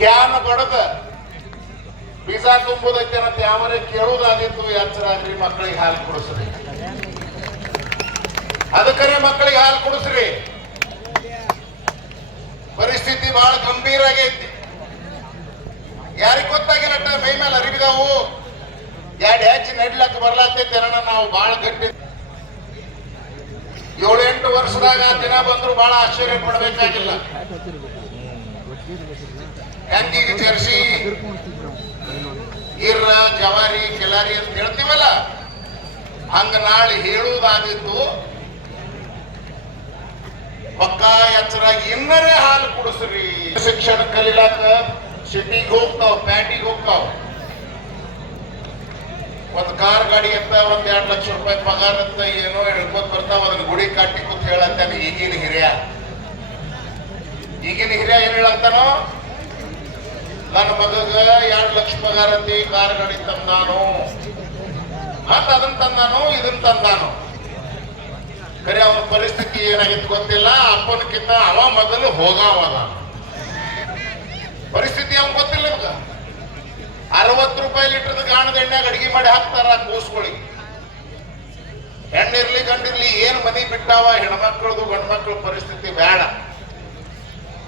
Can ಬಡದ ಬೀಜ ತುಂಬುದೈತೆ ಅಂತ ಯಾವರೇ ಕೇಳುವುದಾಗಿತ್ತು. ಎಚ್ಚರಾಗ್ರಿ, ಮಕ್ಕಳಿಗೆ ಹಾಲು ಕುಡಿಸ್ರಿ. ಅದಕ್ಕರೆ ಮಕ್ಕಳಿಗೆ ಹಾಲು ಕುಡಿಸ್ರಿ. ಪರಿಸ್ಥಿತಿ ಬಹಳ ಗಂಭೀರ ಆಗೈತಿ. ಯಾರಿಗ ಗೊತ್ತಾಗಿಲ್ಲ, ಮೈ ಮೇಲೆ ಅರಿವಿದಾವು. ಎರಡು ಹೆಚ್ಚು ನಡ್ಲಕ್ಕ ಬರ್ಲಾತೈತೆ. ನಾವು ಬಹಳ ಗಟ್ಟಿ 7-8 ವರ್ಷದಾಗ ದಿನ ಬಂದ್ರು ಬಹಳ ಆಶ್ಚರ್ಯ ಪಡಬೇಕಾಗಿಲ್ಲ. ಹೆಂಗೀಗ ಜರ್ಸಿ, ಇರ್ರ, ಜವಾರಿ, ಕೆಲಾರಿ ಅಂತ ಹೇಳ್ತೀವಲ್ಲ, ಹಂಗ ನಾಳೆ ಹೇಳುವುದಾದಿತ್ತು. ಪಕ್ಕಾ ಎಚ್ಚರಾಗಿ ಇನ್ನರೇ ಹಾಲು ಕುಡಿಸ್ರಿ. ಶಿಕ್ಷಣ ಕಲಿಲಾಕ ಸಿಟಿಗೆ ಹೋಗ್ತಾವ, ಪ್ಯಾಟಿಗೆ ಹೋಗ್ತಾವ. ಒಂದ್ ಕಾರ್ ಗಾಡಿ ಅಂತ 1-2 ಲಕ್ಷ ರೂಪಾಯಿ ಪಗಾರ ಅಂತ ಏನೋ ಹೇಳ್ಕೊತ್ ಬರ್ತಾವ. ಅದನ್ನ ಗುಡಿ ಕಟ್ಟಿ ಕೂತ್ ಹೇಳಂತಾನೆ ಈಗಿನ ಹಿರಿಯ ಏನ್ ಹೇಳಂತಾನೋ, ನನ್ನ ಮಗಗ 2 ಲಕ್ಷ ಪಗಾರ ಅಂತಿ, ಕಾರ್ ಗಾಡಿ ತಂದಾನು, ಮತ್ತ ಅದನ್ನ ತಂದಾನು, ಇದನ್ನ ತಂದಾನು. ಖರೆ ಅವನ ಪರಿಸ್ಥಿತಿ ಏನಾಗಿತ್ತು ಗೊತ್ತಿಲ್ಲ. ಅಪ್ಪನಕ್ಕಿಂತ ಅವ ಮೊದಲು ಹೋಗಾವದ ಪರಿಸ್ಥಿತಿ ಅವನ್ ಗೊತ್ತಿಲ್ಲ. ನಮ್ಗ 60 ರೂಪಾಯಿ ಲೀಟರ್ದ ಗಾಣದ ಎಣ್ಣೆಗೆ ಅಡಿಗೆ ಮಾಡಿ ಹಾಕ್ತಾರ ಕೂಸ್ಗಳಿಗೆ. ಹೆಣ್ಣಿರ್ಲಿ ಗಂಡಿರ್ಲಿ ಏನ್ ಮನಿ ಬಿಟ್ಟಾವ. ಹೆಣ್ಮಕ್ಳದು ಗಂಡ್ಮಕ್ಳ ಪರಿಸ್ಥಿತಿ ಬೇಡ,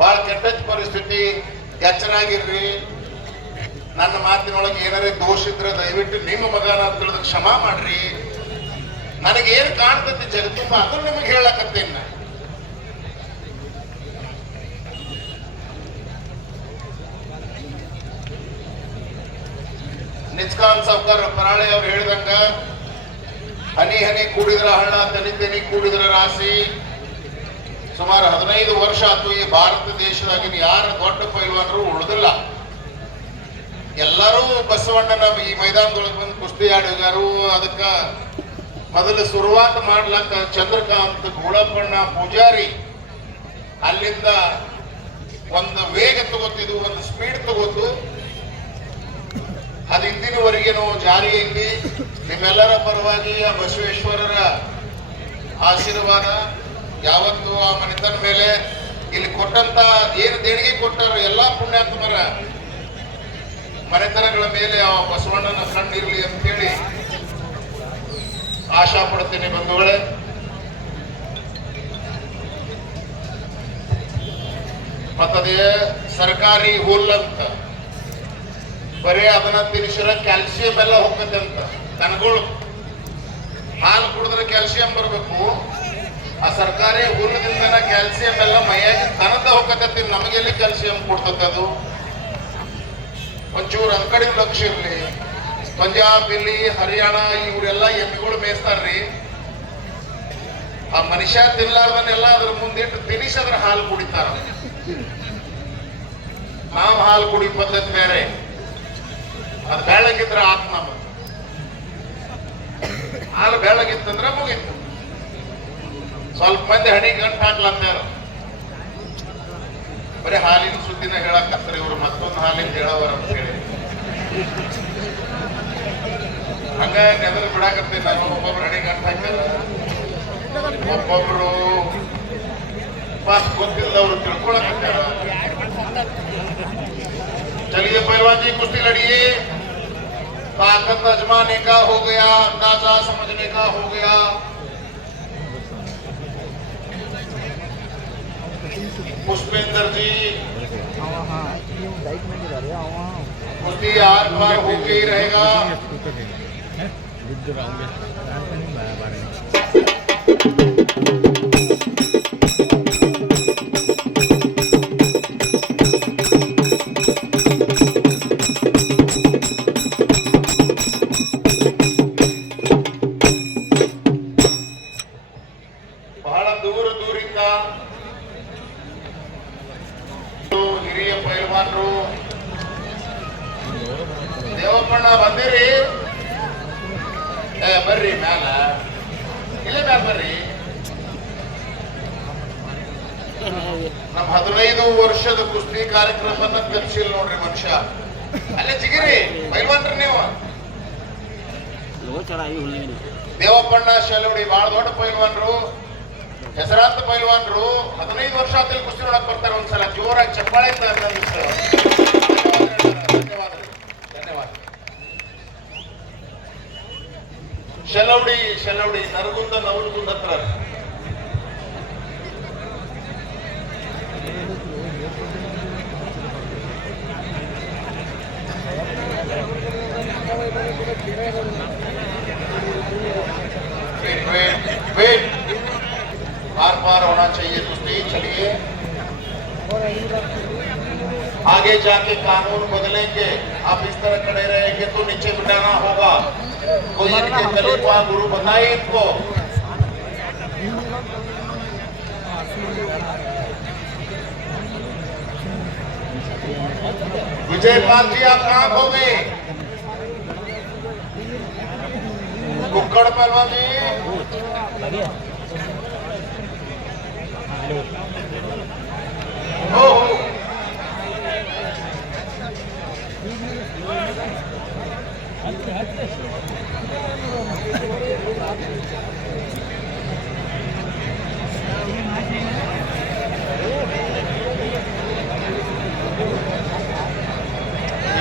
ಬಹಳ ಕೆಟ್ಟ ಪರಿಸ್ಥಿತಿ. ಎಚ್ಚರಾಗಿರ್ರಿ. ನನ್ನ ಮಾತಿನೊಳಗೆ ಏನಾರೇ ದೋಷ ಇದ್ರೆ ದಯವಿಟ್ಟು ನಿಮ್ಮ ಮಗನ ತಿಳಿದ ಕ್ಷಮಾ ಮಾಡ್ರಿ. ನನಗೇನು ಕಾಣ್ತೈತಿ ಜಗತ್ತುಂಬ ಅದನ್ನ ನಿಮಗೆ ಹೇಳಕತ್ತೇನ. ನಿಜ್ಕಾನ್ ಸಾವ್ಕಾರ್ ಪರಾಳೆ ಅವ್ರು ಹೇಳಿದಂಗ, ಹನಿ ಹನಿ ಕೂಡಿದ್ರ ಹಳ್ಳ, ತನಿ ತನಿ ಕೂಡಿದ್ರ ರಾಶಿ. ಸುಮಾರು 15 ವರ್ಷ ಆಯ್ತು ಈ ಭಾರತ ದೇಶದಾಗಿನ ಯಾರ ದೊಡ್ಡ ಪೈಲ್ವಾನರು ಉಳಿದಿಲ್ಲ. ಎಲ್ಲರೂ ಬಸವಣ್ಣನ ಈ ಮೈದಾನದೊಳಗೆ ಬಂದು ಕುಸ್ತಿ ಆಡಿಗಾರು. ಅದಕ್ಕ ಮೊದಲು ಶುರುವಾತ ಮಾಡ್ಲಕ್ಕ ಚಂದ್ರಕಾಂತ್, ಗುಳಪ್ಪಣ್ಣ, ಪೂಜಾರಿ ಅಲ್ಲಿಂದ ಒಂದು ವೇಗ ತಗೋತಿದ್ವು, ಒಂದು ಸ್ಪೀಡ್ ತಗೋತು. ಅದು ಇಂದಿನವರೆಗೇನು ಜಾರಿ ಐತಿ. ನಿಮ್ಮೆಲ್ಲರ ಪರವಾಗಿ ಆ ಬಸವೇಶ್ವರರ ಆಶೀರ್ವಾದ ಯಾವತ್ತು ಆ ಮನೆತನ ಮೇಲೆ ಇಲ್ಲಿ ಕೊಟ್ಟಂತ ಏನು ದೇಣಿಗೆ ಕೊಟ್ಟರು ಎಲ್ಲಾ ಪುಣ್ಯಾತ್ಮರ ಮನೆತನಗಳ ಮೇಲೆ ಆ ಬಸವಣ್ಣನ ಕಣ್ಣಿರ್ಲಿ ಅಂತೇಳಿ ಆಶಾ ಪಡ್ತೀನಿ ಬಂಧುಗಳೇ. ಮತ್ತದೇ ಸರ್ಕಾರಿ ಹುಲ್ ಅಂತ ಬರೀ ಅದನ್ನ ತಿನ್ಸಿರ ಕ್ಯಾಲ್ಸಿಯಂ ಎಲ್ಲ ಹೋಗ್ತದೆ ಅಂತ. ದನಗಳು ಹಾಲು ಕುಡಿದ್ರೆ ಕ್ಯಾಲ್ಸಿಯಂ ಬರಬೇಕು. ಆ ಸರ್ಕಾರಿ ಹುಲ್ಲದಿಂದ ಕ್ಯಾಲ್ಸಿಯಂ ಎಲ್ಲ ಮೈಯಾಗಿ ದನದ ಹೋಗತ್ತೆ. ನಮಗೆಲ್ಲಿ ಕ್ಯಾಲ್ಸಿಯಂ ಕೊಡ್ತದೆ ಅದು? ಒಂಚೂರು ಅಂದ್ ಕಡೆ ಲಕ್ಷ ಇರ್ಲಿ. ಪಂಜಾಬ್, ಇಲ್ಲಿ ಹರಿಯಾಣ ಇವರೆಲ್ಲ ಎಮ್ಮಿಗಳು ಮೇಯಿಸ್ತಾರ್ರಿ. ಆ ಮನುಷ್ಯ ತಿನ್ಲಾರ್ದನ್ನೆಲ್ಲ ಅದ್ರ ಮುಂದಿಟ್ಟು ತಿನಿಸಿ ಅದ್ರ ಹಾಲು ಕುಡಿತಾರ. ನಾವು ಹಾಲು ಕುಡಿ ಪದ್ಧತಿ ಬೇರೆ. ಅದು ಬೆಳಗಿದ್ರೆ ಆತ್ಮ, ಹಾಲು ಬೆಳಗಿತ್ತಂದ್ರೆ ಮುಗಿತ್ತು. ಸ್ವಲ್ಪ ಮಂದಿ ಹಣಿ ಗಂಟು ಹಾಕ್ಲತ್ತಾರ. ಬರೀ ಹಾಲಿನ ಸುದ್ದಿನ ಹೇಳಕತ್ತಾರೆ ಇವ್ರು. ಮತ್ತೊಂದು ಹಾಲಿನ ಹೇಳೋವರ ಅಂತ ಹೇಳಿ ಹಂಗ ನೆದರ್ ಬಿಡಾಕತ್ತೀನಿ ನಾನು. ಒಬ್ಬೊಬ್ರು ಹಣಿ ಗಂಟು ಹಾಕ್ತಾರ, ಒಬ್ಬೊಬ್ರು ಪಾಸ್ ಗೊತ್ತಿಲ್ಲದವ್ರು ತಿಳ್ಕೊಳಕತ್ತಾರ. चलिए पहलवान जी कुश्ती लड़िए. ताकत आजमाने का हो गया, अंदाजा समझने का हो गया. पुष्पेंद्र जी कुश्ती आर पार हो गई रहेगा. ಹಿರಿಯ ಪೈಲ್ವಾನರು ದೇವಪ್ಪಣ್ಣ ಬಂದಿರಿ. ಬರ್ರಿ ಮ್ಯಾಲ, ಇಲ್ಲೇ ಮ್ಯಾಲ ಬರ್ರಿ. ನಮ್ಮ 15 ವರ್ಷದ ಕುಸ್ತಿ ಕಾರ್ಯಕ್ರಮನ ತಪ್ಸಿಲ್ ನೋಡ್ರಿ ಮನುಷ್ಯ. ಅಲ್ಲೇ ಜಿಗಿರಿ ಪೈಲ್ವಾನ್ರಿ ನೀವು. ದೇವಪ್ಪಣ್ಣ ಶೆಲವಡಿ ಬಹಳ ದೊಡ್ಡ ಪೈಲ್ವಾನರು, ಹೆಸರಾಂತ ಪೈಲ್ವಾನರು. 15 ವರ್ಷ ಆದಲ್ಲಿ ಕುಸ್ತಿ ನೋಡಕ್ ಬರ್ತಾರೆ. ಒಂದ್ಸಲ ಜೋರಾಗಿ ಚಪ್ಪಾಳೆ ಅಂತ ಧನ್ಯವಾದಗಳು ಧನ್ಯವಾದ. ಶೆಲವಡಿ ನರಗುಂದ ನವಲಗುಂದ ಹತ್ರ वेट बार बार होना चाहिए कुश्ती. चलिए आगे जाके कानून बदलेंगे. आप इस तरह खड़े रहेंगे तो नीचे बिठाना होगा. कोई इनके खलीफा गुरु बताइए इनको. विजयपाल जी आप कहाँ खो गए? कुक्कड़ पहलवान जी हो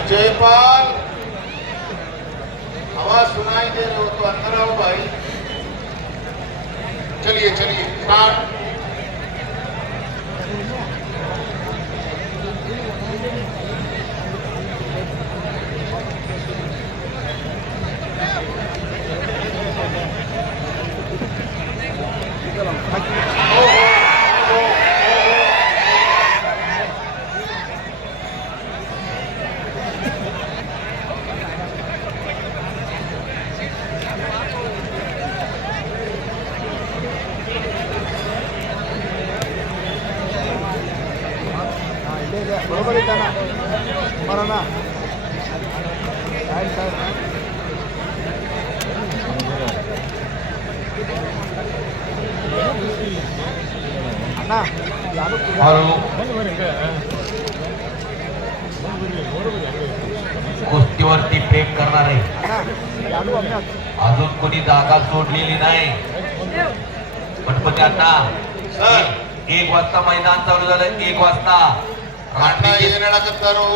विजयपाल आवाज सुनाई दे रहे हो तो अंदर आओ भाई. चलिए चलिए स्टार्ट. बरोबर आहे ना बरं ना कुस्तीवरती प्रेम करणारे अजून कोणी जागा सोडलेली नाही. गणपती अण्णा 1 वाजता मैदान चालू झालं. 1 वाजता ಅಣ್ಣ ಏನ್ ಹೇಳಕತ್ತಾರು?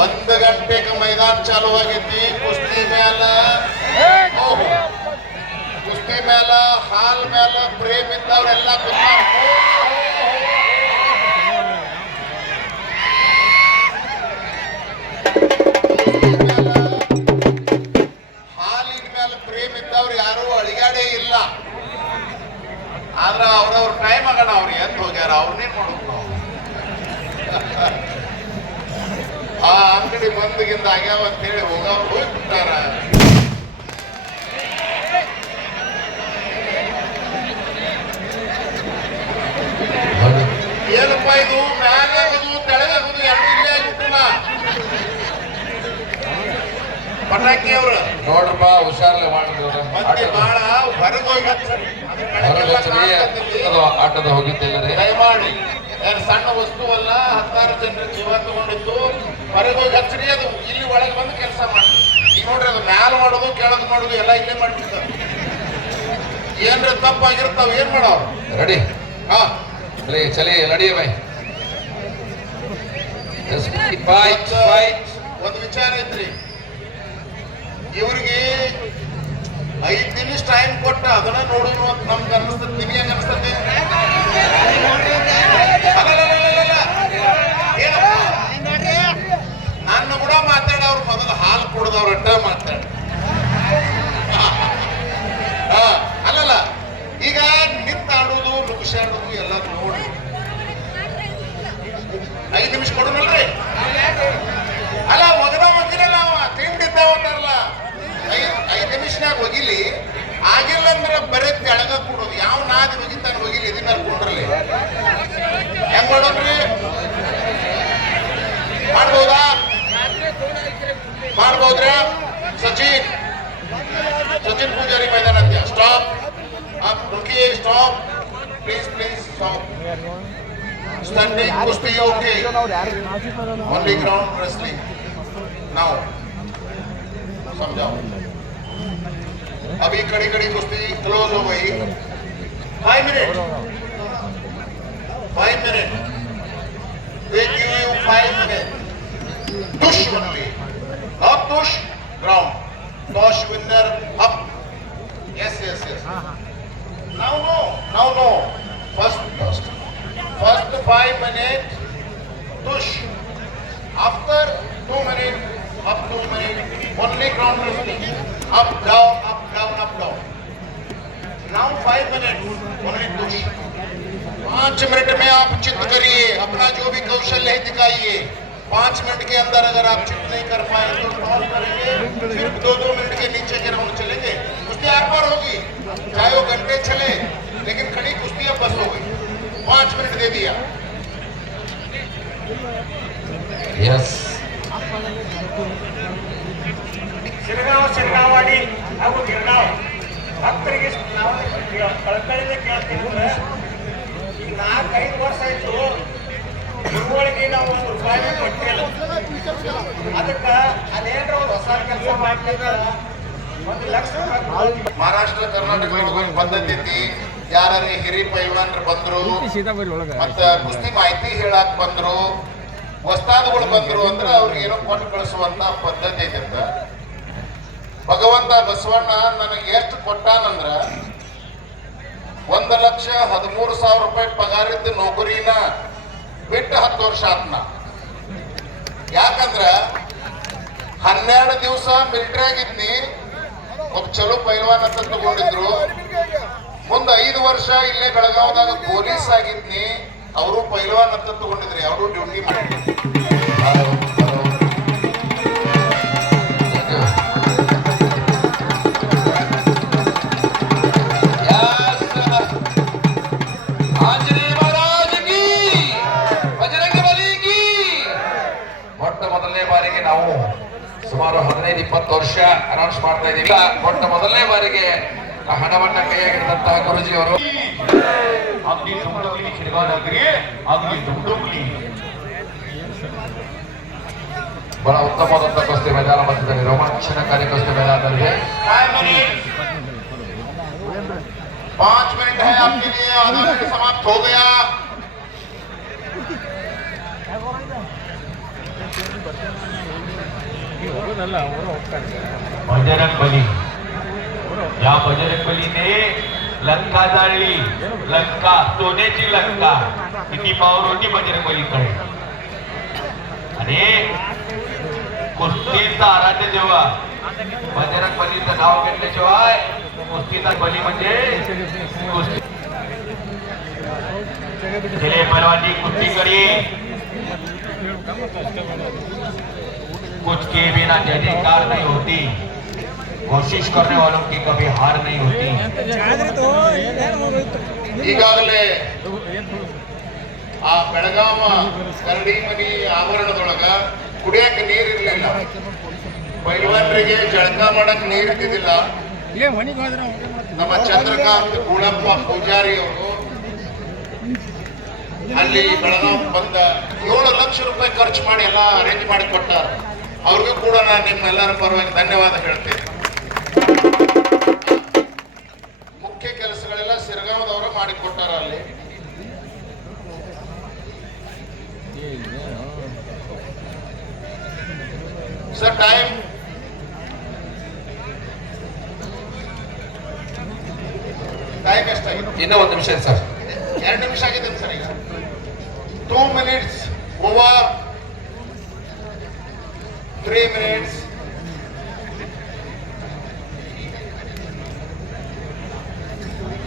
1 ಗಂಟೆಗೆ ಮೈದಾನ ಚಾಲು ಆಗೈತಿ. ಕುಸ್ತಿ ಮೇಲ ಹಾಲ್ ಮೇಲ ಪ್ರೇಮ್ ಇದ್ದವ್ರೆಲ್ಲ ಹಾಲಿನ ಮೇಲೆ ಪ್ರೇಮ್ ಇದ್ದವ್ರು ಯಾರು ಅಳಿಗಾಡೇ ಇಲ್ಲ. ಆದ್ರ ಅವ್ರವ್ರ ಟೈಮ್ ಆಗೋಣ. ಅವ್ರು ಎದ್ದು ಹೋಗ್ಯಾರ, ಅವ್ರನ್ನೇನ್ ಮಾಡೋದು ನಾವು? ಆ ಅಂಗಡಿ ಮಂದಿಗಿಂದ ಆಗ್ಯಾವ ಅಂತ ಹೇಳಿ ಹೋಗವ್ರು ಹೋಗ್ಬಿಟ್ಟಾರ. ಏನಪ್ಪ ಇದು? ಮ್ಯಾಲೆ ಹೋಗುದು ತೆಳಗೆ ಹೋಗುದು ಎರಡು ಇಲ್ಲೇ ಆಗಿಬಿಟ್ಟಿಲ್ಲ. ಪಟಾಕಿ ಅವ್ರು ನೋಡ್ರಪ್ಪ ಹುಷಾರ್ಲೆ ಮಾಡಿದ್ರು ಮಂದಿ ಬಾಳ ಹೊರಗೆ ಹೋಗಿ ಆಟದ ಹೋಗಿದ್ದೇನೆ. ದಯಮಾಡಿ ಸಣ್ಣ ವಸ್ತುವಲ್ಲ, 16 ಜನರ ಜೀವ ತಗೊಂಡಿದ್ದು. ಹೊರಗೆ ಹೋಗಿ ಹಚ್ಚರಿ. ಅದು ಇಲ್ಲಿ ಒಳಗೆ ಬಂದು ಕೆಲಸ ಮಾಡಿ. ಈಗ ನೋಡ್ರಿ, ಅದು ಮ್ಯಾಲ ಮಾಡೋದು ಕೆಳಗೆ ಮಾಡೋದು ಎಲ್ಲ ಇಲ್ಲೇ ಮಾಡ್ಬಿಡ್ತಾರೆ. ಏನ್ರ ತಪ್ಪಾಗಿರ್ತಾವ ಏನ್ ಮಾಡೋರು? ರೆಡಿ ಹಾ ಚಲಿ ನಡಿಯ ಬೈ. ಒಂದು ವಿಚಾರ ಐತ್ರಿ, ಇವ್ರಿಗೆ 5 ನಿಮಿಷ ಟೈಮ್ ಕೊಟ್ಟ ಅದನ್ನ ನೋಡೋಣ ಅಂತ ನಮ್ಗೆ ಅನಿಸ್ತದೆ. ನಿಮಗೆ ಹೆಂಗ ಅನಿಸ್ತದೆ? ನನ್ನ ಕೂಡ ಮಾತಾಡೋರು ಮೊದಲು ಹಾಲು ಕುಡ್ದವ್ರಟ್ಟ ಮಾತಾಡ. ಅಲ್ಲಲ್ಲ, ಈಗ ನಿಂತಾಡೋದು ಮುಗಿಸಾಡೋದು ಎಲ್ಲ ನೋಡಿ 5 ನಿಮಿಷ ಕೊಡೋಣಲ್ರಿ. ಅಲ್ಲ ಒಗಿಲ್ಲ ನಾವು ತಿಂಡಿದ್ದಾವಲ್ಲ 5 ನಿಮಿಷನಾಗ ಒಗಿಲಿ. ಆಗಿಲ್ಲ ಅಂದ್ರೆ ಬರೀ ತೆಳಗ ಕೊಡೋದು. ಯಾವ ನಾದಿ ಒಗಿತಾನೆ ಒಗಿಲಿ, ಇದ ಮೇಲೆ ಕೊಂಡ್ರಲಿ. ಹೆಂಗ್ ಮಾಡೋದ್ರಿ? ಮಾಡ್ಬೋದಾ? ಮಾಡ್ಬೋದ್ರಾ? ಸಚಿನ್ ಪೂಜಾರಿ मैदान स्टॉप. आप रुकिए. Stop please stop. स्टैंडिंग कुश्ती okay. Only ground wrestling now. समझाओ. अभी कड़ी कुश्ती क्लोज हो गई. 5 minute. They give you 5 minutes. Tush only. Not tush, ground. Tosh winner, up. Yes. Now no. First 5 minutes, tush. After 2 minutes, up 2 minutes, only ground wrestling. Up, down. Now 5 minutes, only tush. 5 minute में आप चित्त करिए, अपना जो भी कौशल्य है दिखाइए। 5 मिनट के अंदर अगर आप चित्त नहीं कर पाए तो टॉस करेंगे, फिर 2 मिनट के नीचे के राउंड चलेंगे, कुश्ती आर पार होगी, चाहे वो घंटे चले, लेकिन खड़ी कुश्ती अब बस हो गई। 5 मिनट दे दिया। यस ಶಿರಗಾಂವಾಡಿ ಹಾಗೂ ಗಿರ್ಗಾಂವ್ ಭಕ್ತರಿಗೆ ನಾವು ಕಳ್ಕಳಿಂದ ಕೇಳ್ತೀವಿ ಅಂದ್ರೆ ಈಗ 4-5 ವರ್ಷ ಆಯ್ತು ಗುರುಗಳಿಗೆ ನಾವು ₹1 ಕೊಟ್ಟಿಲ್ಲ. ಅದಕ್ಕೆ ಅದೇನ್ರ ಒಂದು ಹೊಸ ಕೆಲಸ ಮಾಡ್ಲಿಕ್ಕೆ ₹1,00,000 ಮಹಾರಾಷ್ಟ್ರ ಕರ್ನಾಟಕ ಒಂದು ಪದ್ಧತಿ ಐತಿ, ಯಾರೇ ಹಿರಿ ಪೈಲ್ವಾನ್ರು ಬಂದ್ರು ಮತ್ತ ಕುಸ್ತಿ ಮಾಹಿತಿ ಹೇಳಕ್ ಬಂದ್ರು, ವಸ್ತಾದುಗಳು ಬಂದ್ರು ಅಂದ್ರೆ ಅವ್ರಿಗೆ ಏನೋ ಕೊಟ್ಟು ಕಳಿಸುವಂತ ಪದ್ಧತಿ ಐತೆ. ಭಗವಂತ ಬಸವಣ್ಣ ನನಗೆ ಎಷ್ಟು ಕೊಟ್ಟಾನಂದ್ರ ₹1,13,000 ಪಗಾರಿದ್ದ ನೌಕರಿನ ಬಿಟ್ಟು 10 ವರ್ಷ ಆತ್ನ. ಯಾಕಂದ್ರ 12 ದಿವಸ ಮಿಲಿಟರಿ ಆಗಿದ್ನಿ, ಒಬ್ಬ ಚಲೋ ಪೈಲ್ವಾನ್ ಅಂತ ತಗೊಂಡಿದ್ರು. ಮುಂದೆ 5 ವರ್ಷ ಇಲ್ಲೇ ಬೆಳಗಾವದಾಗ ಪೊಲೀಸ್ ಆಗಿದ್ನಿ, ಅವರು ಪೈಲ್ವಾನ್ ಅಂತ ತಗೊಂಡಿದ್ರಿ, ಅವರು ಡ್ಯೂಟಿ ಮಾಡಿದ್ರು. ಮೊದಲನೇ ಬಾರಿಗೆ ನಾವು ಸುಮಾರು 15-20 ವರ್ಷ ಅನೌನ್ಸ್ ಮಾಡ್ತಾ ಇದ್ದೀವಿ. ಮೊಟ್ಟ ಮೊದಲನೇ ಬಾರಿಗೆ ಹಣವನ್ನ ಕೈಯಾಗಿರುವಂತಹ ಗುರುಜಿ ಅವರು ಬಹಳ ಉತ್ತಮವಾದಂತಹ ಕುಸ್ತಿ ಮೈದಾನ ಮಧ್ಯದಲ್ಲಿ ರೋಮಾಂಚನಕಾರಿ ಕುಸ್ತಿ मैदानದಲ್ಲಿ 5 मिनट है आपके लिए, आधा मिनट समाप्त हो गया। बजरंग बली, या बजरंग बलीने लंका जाळली, लंका सोन्याची लंका, किती पावर होती बजरंग बलीकडे. आणि कुस्तीचा आराध्य जेव्हा बजरंग बलीचं नाव घेतल्याशिवाय कुस्तीचा बली म्हणजे कुस्ती. चले पहलवानी कुस्ती करी, कुछ के बिना जय जयकार नहीं होती, कोशिश करने वालों की कभी हार नहीं होती. ಈಗಾಗಲೇ ಆ ಬೆಳಗಾವ ಕರಡಿ ಮನಿ ಆವರಣದೊಳಗ ಕುಡಿಯಕ್ಕೆ ನೀರಿರ್ಲಿಲ್ಲ, ಪೈಲ್ವಾನರಿಗೆ ಜಳಕ ಮಾಡಕ್ ನೀರು ಇದ್ದಿದ್ದಿಲ್ಲ. ನಮ್ಮ ಚಂದ್ರಕಾಂತ್ ಗುಳಪ್ಪ ಪೂಜಾರಿ ಅವರು ಅಲ್ಲಿ ಬೆಳಗಾವ್ ಬಂದ ₹7 ಲಕ್ಷ ಖರ್ಚು ಮಾಡಿ ಎಲ್ಲ ಅರೇಂಜ್ ಮಾಡಿ ಕೊಟ್ಟಾರ. ಅವ್ರಿಗೂ ಕೂಡ ನಾನು ನಿಮ್ಮೆಲ್ಲರ ಪರವಾಗಿ ಧನ್ಯವಾದ ಹೇಳ್ತೇನೆ. ಮುಖ್ಯ ಕೆಲಸಗಳೆಲ್ಲ ಸಿರಗಾಂವದವರು ಮಾಡಿಕೊಟ್ಟಾರ ಅಲ್ಲಿ. ಸರ್ ಟೈಮ್ ಎಷ್ಟಾಗಿದೆ? ಇನ್ನೂ 1 ನಿಮಿಷ ಸರ್. 2 ನಿಮಿಷ ಆಗಿದೆ ಸರ್. ಈಗ 2 minutes over, 3 minutes.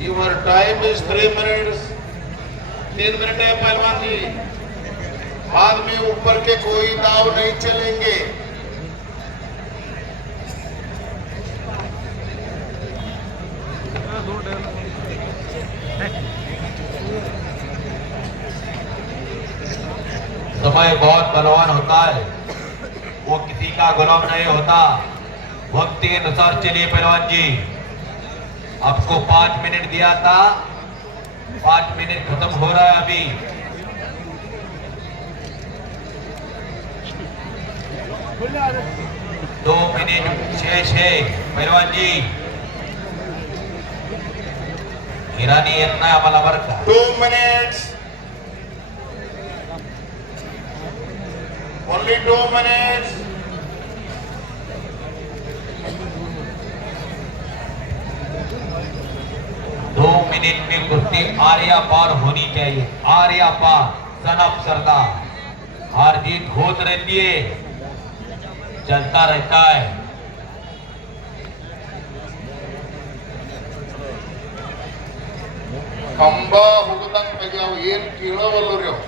Your time is 3 minutes. 3 minute है पहलवान जी, बाद में ऊपर के कोई दाव नहीं चलेंगे. समय बहुत बलवान होता है, वो किसी का गुलाम नहीं होता. वक्त के अनुसार चलिए पहलवान जी, आपको 5 मिनट दिया था, 5 मिनट खत्म हो रहा है अभी. दो मिनट शेष है पहलवान जी. ईरानी येत नाही आम्हाला बरं का. 2 minutes. Only 2 minutes. दो मिनट में कुश्ती आर्या पार होनी चाहिए, आर्या पार सनफ सरदार। हार जीत होत रहती है, चलता रहता है। ಕಂಬ ಹುಡುದಂಗ್ ತೆಗ್ಯಾವ ಏನ್ ಕೀಳವಲ್ಲರಿ ಅವು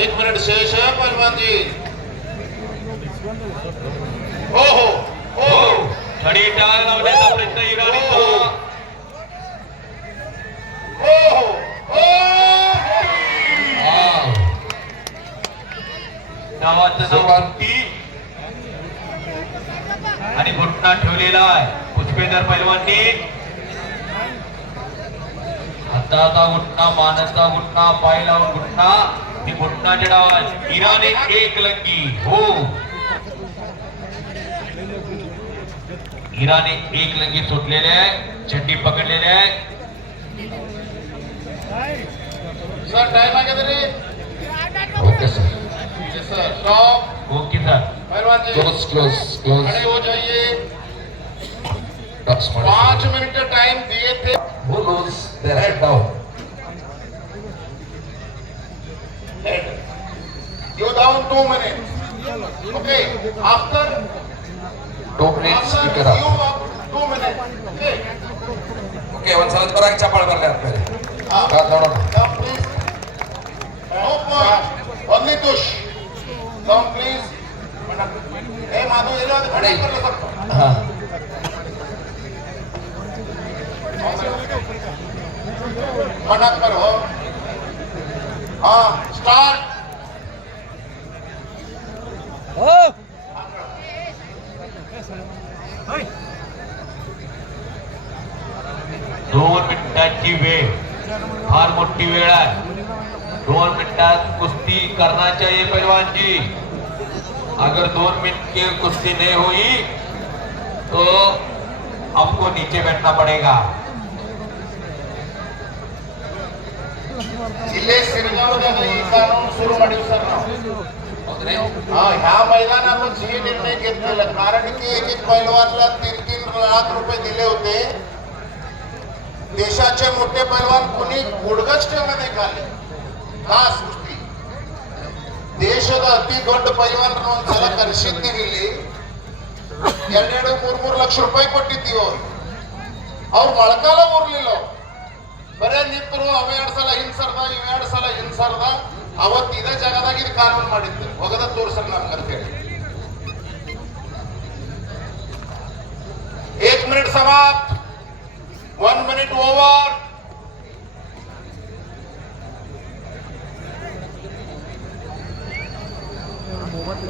एक मिनट शेष है पहलवान जी। ओहो ओहो छडी टाळ लावण्याचा प्रयत्न इराणीचा। ओहो नावाचं नाव कुस्ती आणि घुटना ठेवलेला आहे पुष्पेंदर पैलवाननी। हाताचा घुटना, मानाचा घुटना, पाय लावून घुटना, ती घुटनाच्या डावात इराणी एक लंगी हो। इराणी एक लंगी सुटलेले आहे, चड्डी पकडलेले आहे। सर टाइम आगे रे। Okay sir, sir stop. Okay sir, पहलवान जी क्लोज क्लोज क्लोज, खड़े हो जाइए। 5 मिनट टाइम दिए थे। Who lose their head down? You down 2 minutes. Okay. After 2 minutes after speaker you up. up 2 minutes. Okay. Okay ಒಂದ್ಸಲ ಬರಾಕ್ ಚಪ್ಪಾಳೆ ಬರ್ಲಿ ಆಗ್ತದೆ ನೋಡೋಣ। Come please. No point. Only tush. Come please. Hey Madhav ये लो खड़े कर लो सबको। हाँ मना करो। हाँ स्टार्ट। दोन मिनिटांची वेळ फार मोठी वेळ आहे। 2 मिनटात कुश्ती करना चाहिए पहलवान जी। अगर 2 मिनट की कुश्ती नहीं हुई तो आपको नीचे बैठना पड़ेगा। जिल्हे सिरगावದಾಗ ಈ ಕಾನೂನು सुरू ಮಾಡಿವಿ ಸರ್ ನಾವು। ह्या मैदानावर हे निर्णय घेतलेला कारण की एक एक पैलवानला 3-3 लाख रुपये दिले होते। देशाचे मोठे पैलवान कोणी गुडगच ठेवण्यात आले खास कुस्ती ದೇಶದ ಅತಿ ದೊಡ್ಡ ಪೈಲ್ವಾನರು ಒಂದ್ಸಲ ಕರೆಸಿದ್ದೀವಿ ಇಲ್ಲಿ 2-3 ಲಕ್ಷ ರೂಪಾಯಿ ಕೊಟ್ಟಿದ್ದೀವಿ ಅವ್ರು ಮೊಳಕಾಲ ಊರ್ಲಿಲ್ಲ ಬರೇ ನಿಂತರು ಅವ 2 ಸಲ ಹಿಂಸರ್ದ ಇವ 2 ಸಲ ಹಿಂಸರ್ದ ಅವತ್ತು ಇದೇ ಜಾಗದಾಗ ಇದು ಕಾನೂನು ಮಾಡಿದ್ದು ಒಗದ ತೋರ್ಸರ್ ನಮ್ಗೆ ಅಂತ ಹೇಳಿ 1 मिनिट समाप्त 1 मिनिट ओव्हर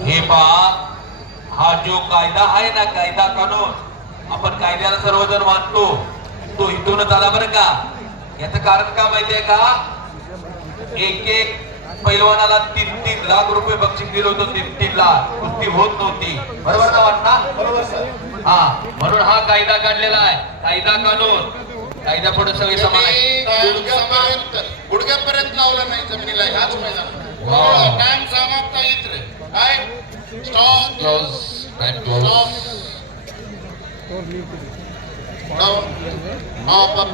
हे पहा हा जो कायदा आहे ना कायदा कानून आपण कायद्याला सर्वजण मानतो तो इथूनच आला बरं का। याचं कारण का माहितीये का एक एक पैलवानाला 3-3 लाख रुपये बक्षीस दिलं होतं 3-3 लाख कुस्ती होत नव्हती बरोबर ना वाटना बरोबर सर हा म्हणून हा कायदा काढलेला आहे कायदा कानून कायदा पुढे सगळे समान आहे। गुडघ्यापर्यंत लावलं नाही जमिनीला ह्याच मैदानात टाइम समाप्त इथे काय stop close time close down up up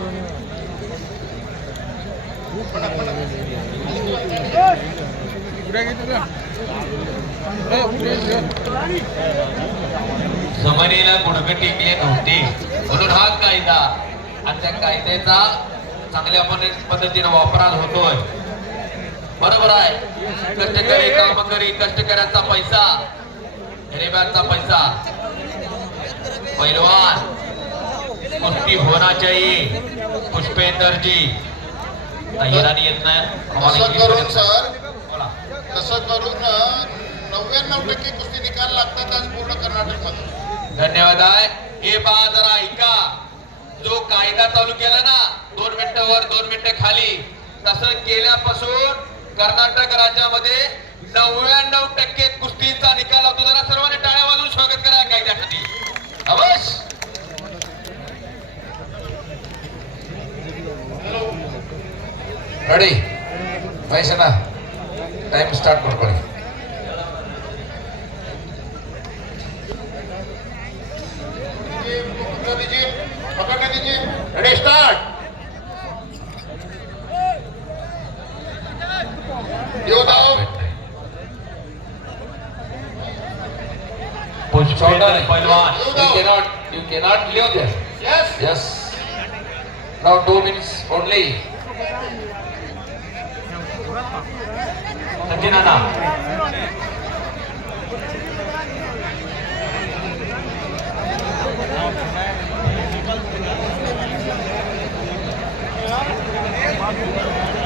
जमिनीला गुडघे टेकले नव्हते म्हणून हा कायदा आणि त्या कायद्याचा चांगल्या पद्धतीने वापरात होतोय बरोबर आहे। कष्टकरी कामकरी कष्टकऱ्यांचा पैसा गरिबांचा पैसा पैलवान कुस्ती होना चाहिए पुष्पेंदर जी इराणी येत नाही असं करून सर बोला तसं करून 99% कुस्ती निकाल लागतात आज पूर्ण कर्नाटक मध्ये। धन्यवाद आहे। हे पहा जरा ऐका जो कायदा चालू केला ना 2 मिनिटं वर 2 मिनिटं खाली तसं केल्यापासून कर्नाटक राज्यामध्ये 99% कुस्तीचा निकाल होतो। जरा सर्वांनी टाळ्या वाजवून स्वागत करा कायद्यासाठी अवश्य। ರೆಡಿ ಮಹೇಶನ ಟೈಮ್ ಸ್ಟಾರ್ಟ್ ಮಾಡ್ಕೊಳ್ಳಿ. पकड़ दीजिए, पकड़ने दीजिए, रेडी स्टार्ट। योद्धाओं पुष्पेंद्र पहलवान, you cannot leave there. Yes Yes. Now 2 minutes only. Sachin Anna.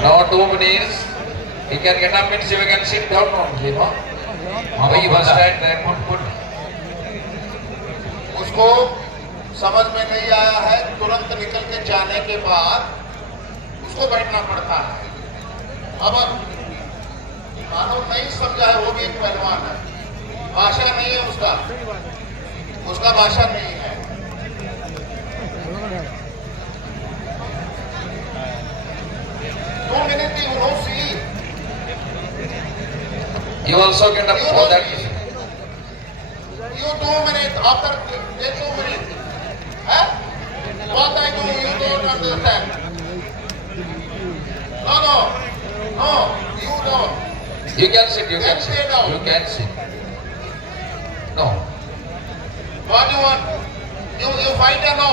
Now 2 minutes. You can get up and you can sit down only, no? Why you must stand there? Put. उसको समझ में नहीं आया है, तुरंत निकल के जाने के बाद उसको बैठना पड़ता है। अब कानून नहीं समझा है, वो भी एक पहलवान है, भाषा नहीं है उसका भाषा नहीं है। Two minutes you no see. You also get up for that. You 2 minutes after they 2 minutes. Huh? What I do you don't understand. No, you don't. You can sit. You Then can stay sit. down. You can sit. No. What do you want? You fight or no?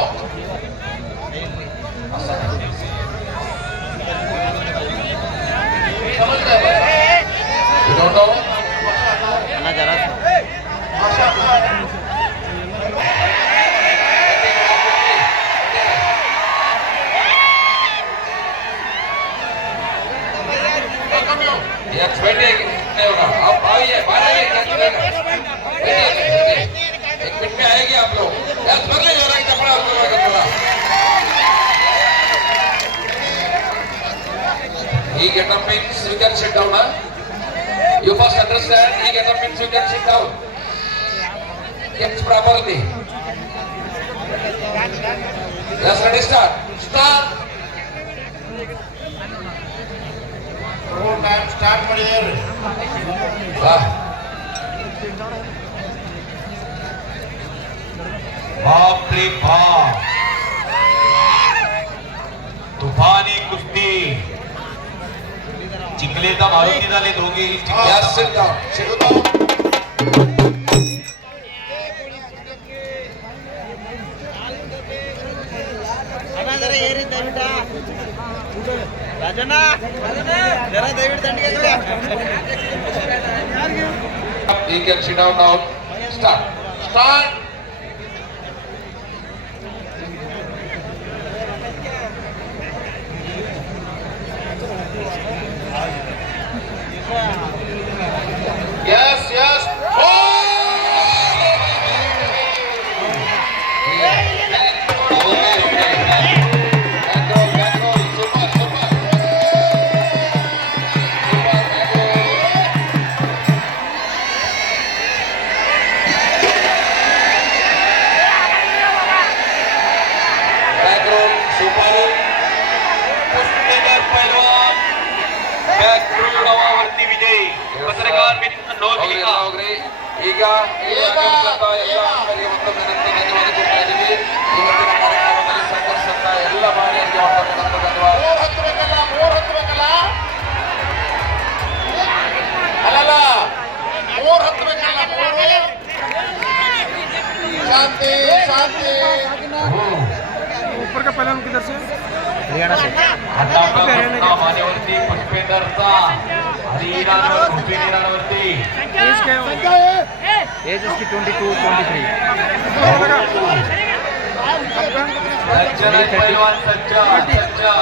समझ गए? You don't know? भाषा आता है। Come here. Yes, बैठिए नहीं होगा. आप आइए, बाहर आइए, कैच लेगा. बैठिए. 1 मिनट में आएगी आप लोग. कैच कर ले जरा कपड़ा थोड़ा. He get up means you can sit down, huh? You must understand. He get up means you can sit down. Catch properly. Yes, ready, start. Start. Pro time start ಮಾಡಿದ್ದಾರೆ. वाह. बाप रे बाप. तूफानी कुस्ती. चिखलेचा मारुती झाले दोघे. Yes, sit down. Sit down. Rajanna ಜರ ದಯವಿಟ್ಟು ದಂಡಿಗೆ You can sit down now. Start. Start. Yes. Oh! पत्रकार मित्र नौकरी ಈಗ ಎಲ್ಲ ವಿನಂತಿ ಧನ್ಯವಾದ ಕೊಡ್ತಾ ಇದ್ದೀವಿ. ಇವತ್ತಿನ ಕಾರ್ಯಕ್ರಮದಲ್ಲಿ ಸಹಕರಿಸಿದಂತ ಎಲ್ಲ ಮಹಿಳೆಯರಿಗೆ ಮತ್ತೊಮ್ಮೆ ಧನ್ಯವಾದ. ಮೂರ್ ಹತ್ಬೇಕಲ್ಲ ಅಲ್ಲಲ್ಲ ಮೂರ್ ಹತ್ಬೇಕಲ್ಲ ಶಾಂತಿ ऊपर का पहलवान किधर से आता मान्यवरती पुष्पेंदरचा आणि इराणवरती एज क्या है एज इसकी 22-23 सज्जन आहे पहलवान सज्जन 22 का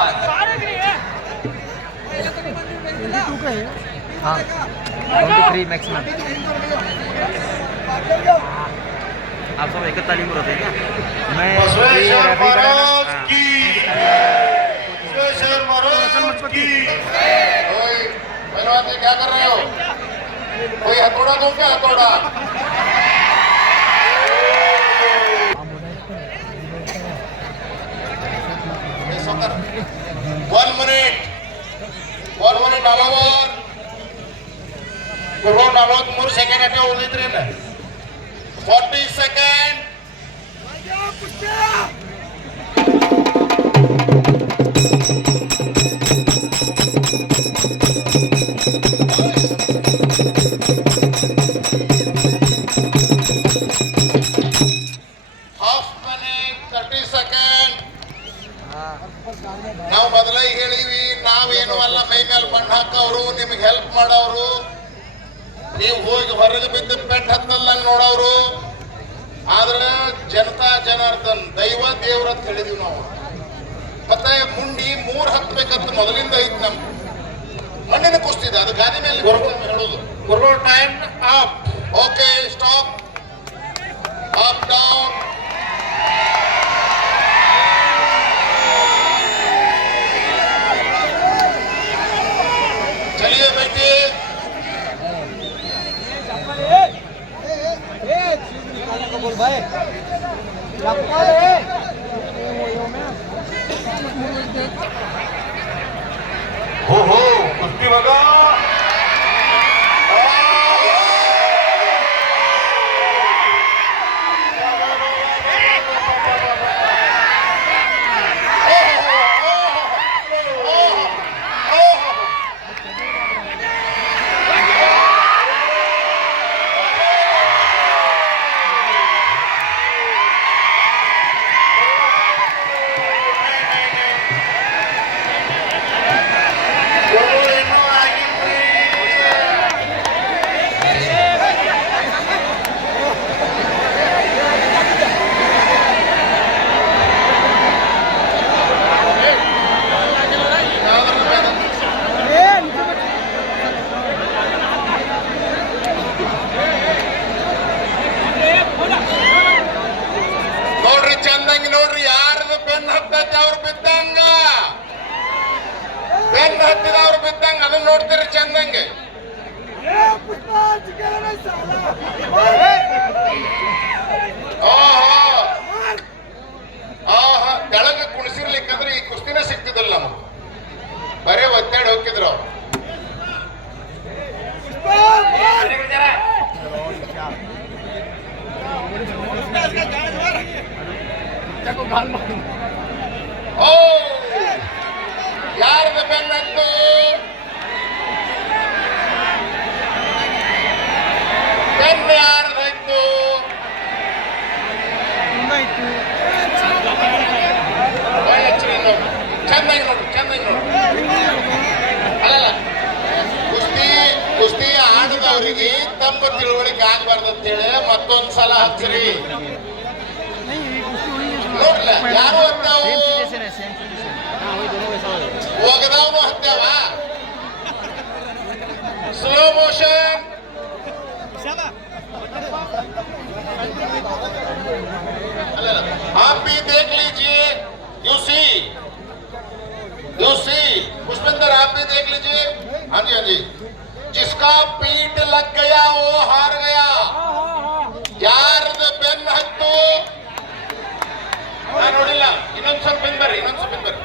है हाँ 23 मैक्सिमम आप सब एक तालीम होते हैं क्या मैं बसवेश्वर महाराज की बसवेश्वर महाराज की। ओए पहलवान जी क्या कर रहे हो? कोई हथौड़ा दो क्या हथौड़ा? One minute. 1 minute all over. ಗುರು 43 ಸೆಕೆಂಡ್ ಅಷ್ಟೇ ಉಳಿದ್ರಿ 40 ಸೆಕೆಂಡ್. Half minute 30 second. ನಾವು ಮೊದಲೇ ಹೇಳಿವಿ, ನಾವೇನು ಅಲ್ಲ ಮೈ ಮೇಲೆ ಮಣ್ಣು ಹಾಕೋರು, ನಿಮ್ಗೆ ಹೆಲ್ಪ್ ಮಾಡೋರು, ನೀವು ಹೋಗಿ ಹೊರಗೆ ಬಿದ್ದು ಪೆಟ್ಟು ಹತ್ತಲ್ಲಂಗೆ ನೋಡೋರು. ಆದ್ರೆ ಜನತಾ ಜನಾರ್ದನ್ ದೈವ ದೇವ್ರ ಅಂತ ಹೇಳಿದೀವಿ ನಾವು. ಮತ್ತೆ ಮುಂಡಿ 3 ಹತ್ಬೇಕಂತ ಮೊದಲಿಂದ ಐತ್ ನಮ್ ಮಣ್ಣಿನ ಕುಸ್ತಿದೆ, ಅದು ಗಾದಿ ಮೇಲೆ ಹೇಳೋದು. ಗುರು time up. Okay stop. Up down. चलिए बेटे. हो कुस्ती बघा. ನೋಡ್ರಿ ಚಂದಂಗಿ, ನೋಡ್ರಿ ಯಾರದು ಬೆನ್ನು ಹತ್ತೈತೆ ಅವ್ರು ಬಿದ್ದಂಗ, ಬೆನ್ನು ಹತ್ತಿದವ್ರು ಬಿದ್ದಂಗ, ಅದನ್ನ ನೋಡ್ತೀರಿ ಚಂದಂಗೆ. ಕೆಳಗೆ ಕುಣಿಸಿರ್ಲಿಕ್ಕಂದ್ರೆ ಈ ಕುಸ್ತಿನೇ ಸಿಗ್ತಿದಲ್ಲ ನಮಗೆ, ಬರೇ ಒತ್ತಾಡಿ ಹೋಗಿದ್ರು ಅವ್ರು. ಓ ಯಾರದ ಬೆನ್ನತ್ತು? ಬೆನ್ನು ಯಾರದಾಯ್ತು? ಚಂದಾಗಿ ನೋಡ್ರಿ, ಚಂದಾಗಿ ನೋಡ್ರಿ. ಅಲ್ಲಲ್ಲ, ಕುಸ್ತಿ ಆಡದವ್ರಿಗೆ ತಪ್ಪು ತಿಳುವಳಿಕೆ ಆಗಬಾರ್ದು ಅಂತೇಳಿ ಮತ್ತೊಂದ್ಸಲ ಹಚ್ಚ್ರಿ. ನೋಡ್ಲ ಯಾರು ಹತ್ತಾವು? ಹೋಗದವನು ಹತ್ತಾವ. Slow motion. आप भी देख लीजिए. यू सी पुष्पेंद्र, आप भी देख लीजिए. हाँ जी, हाँ जी. जिसका पीठ लग गया वो हार गया. ಯಾರ್ದ ಬೆನ್ನು ಹತ್ತು ನೋಡಿಲ್ಲ. ಇನ್ನೊಂದ್ ಸ್ವಲ್ಪ ಹಿಂದ್ ಬರ್ರಿ, ಇನ್ನೊಂದ್ ಸ್ವಲ್ಪ ಹಿಂದ್ ಬರ್ರಿ.